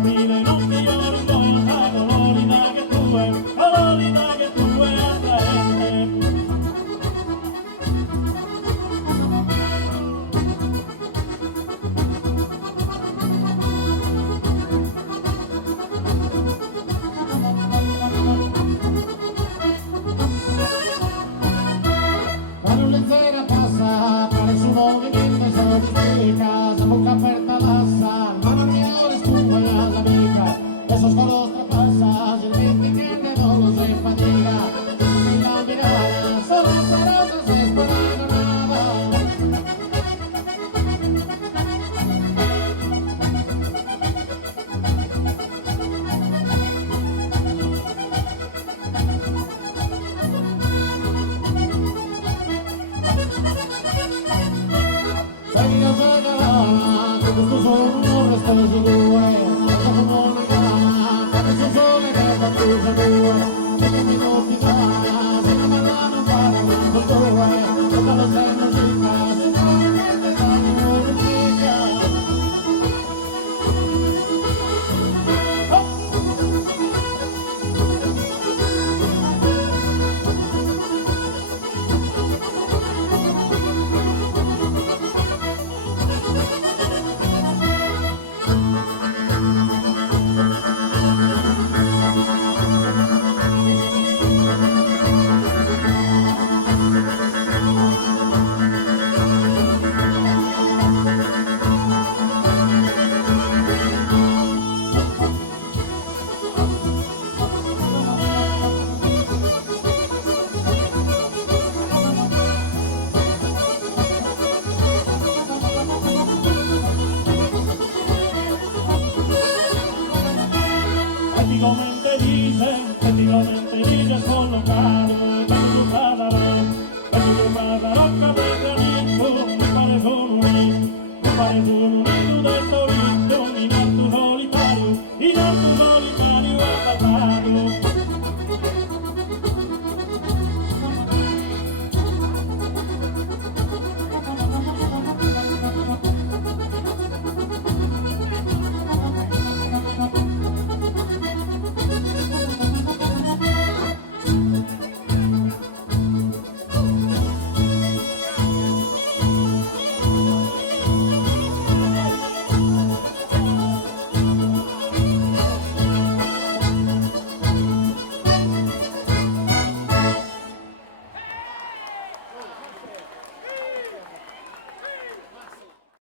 aprile non mi orgoglio, la colorita che tu è attraente. Quando leggera passa, pare su movimento e solidifica, sa bocca aperta l'assa, mano mia risponde all'amica, esos colostros pasa, silvestre que de no se fatiga, sin la mirada, solo cerosas esperando nada. Seguila, seguila, che questo sogno resta su due, sta come una gana, che questo sole che fa più se due, che ti minuti fa, se non me la non fare un due, tutta la sei musica, sicuramente fa musica. Efectivamente dice solo caro, que tu cada roca de granito, me parece un unito de solito, y no tu solitario, y no tu solitario.